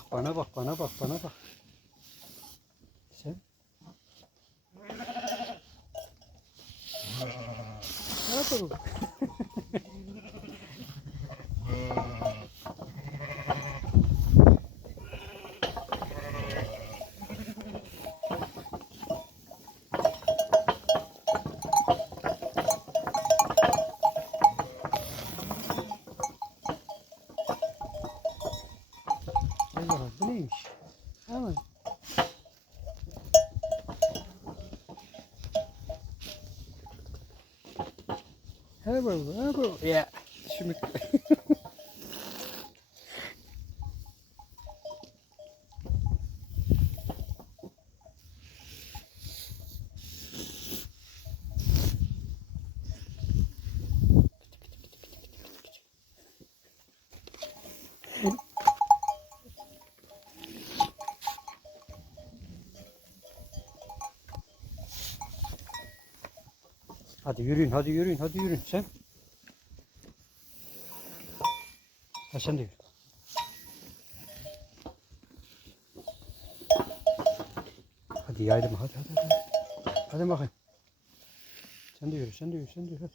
bak bana bak bana bak bana bak. Sen. Ne yapalım? Hello, hello. Yeah. Hadi yürüyün, hadi yürüyün, hadi yürüyün sen. Ha sen de yürü. Hadi yaydım, hadi hadi hadi. Hadi bakayım. Sen de yürü, sen de yürü, sen de yürü.